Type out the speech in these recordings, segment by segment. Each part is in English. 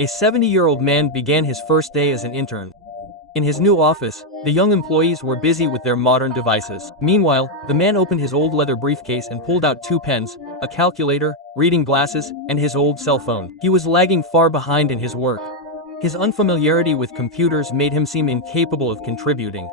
A 70-year-old man began his first day as an intern. In his new office, the young employees were busy with their modern devices. Meanwhile, the man opened his old leather briefcase and pulled out 2 pens, a calculator, reading glasses, and his old cell phone. He was lagging far behind in his work. His unfamiliarity with computers made him seem incapable of contributing.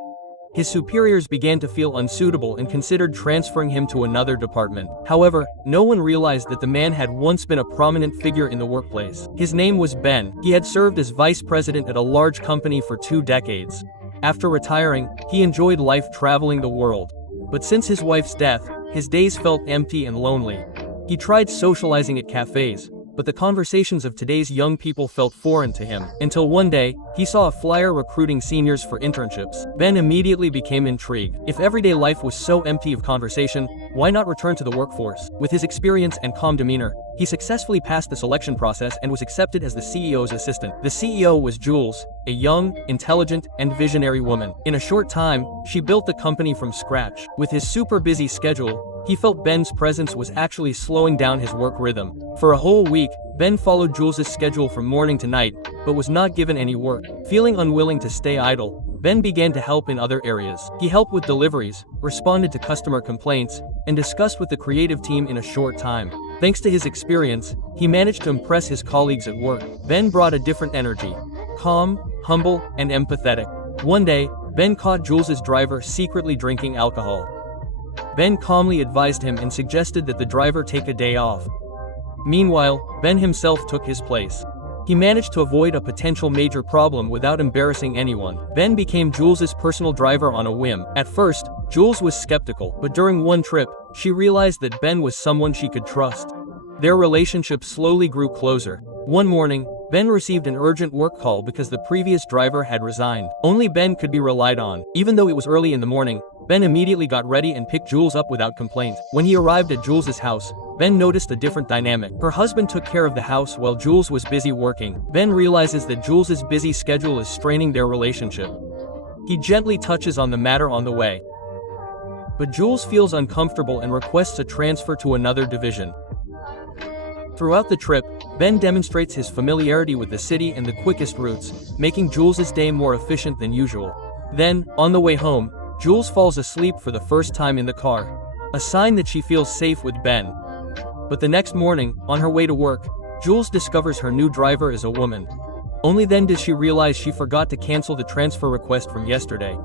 His superiors began to feel unsuitable and considered transferring him to another department. However, no one realized that the man had once been a prominent figure in the workplace. His name was Ben. He had served as vice president at a large company for 2 decades. After retiring, he enjoyed life traveling the world. But since his wife's death, his days felt empty and lonely. He tried socializing at cafes, but the conversations of today's young people felt foreign to him. Until one day, he saw a flyer recruiting seniors for internships. Ben immediately became intrigued. If everyday life was so empty of conversation, why not return to the workforce? With his experience and calm demeanor, he successfully passed the selection process and was accepted as the CEO's assistant. The CEO was Jules, a young, intelligent, and visionary woman. In a short time, she built the company from scratch. With his super busy schedule, he felt Ben's presence was actually slowing down his work rhythm. For a whole week, Ben followed Jules's schedule from morning to night, but was not given any work. Feeling unwilling to stay idle, Ben began to help in other areas. He helped with deliveries, responded to customer complaints, and discussed with the creative team in a short time. Thanks to his experience, he managed to impress his colleagues at work. Ben brought a different energy, calm, humble, and empathetic. One day, Ben caught Jules's driver secretly drinking alcohol. Ben calmly advised him and suggested that the driver take a day off. Meanwhile, Ben himself took his place. He managed to avoid a potential major problem without embarrassing anyone. Ben became Jules's personal driver on a whim. At first, Jules was skeptical, but during one trip, she realized that Ben was someone she could trust. Their relationship slowly grew closer. One morning, Ben received an urgent work call because the previous driver had resigned. Only Ben could be relied on. Even though it was early in the morning, Ben immediately got ready and picked Jules up without complaint. When he arrived at Jules's house, Ben noticed a different dynamic. Her husband took care of the house while Jules was busy working. Ben realizes that Jules's busy schedule is straining their relationship. He gently touches on the matter on the way. But Jules feels uncomfortable and requests a transfer to another division. Throughout the trip, Ben demonstrates his familiarity with the city and the quickest routes, making Jules's day more efficient than usual. Then, on the way home, Jules falls asleep for the first time in the car, a sign that she feels safe with Ben. But the next morning, on her way to work, Jules discovers her new driver is a woman. Only then does she realize she forgot to cancel the transfer request from yesterday.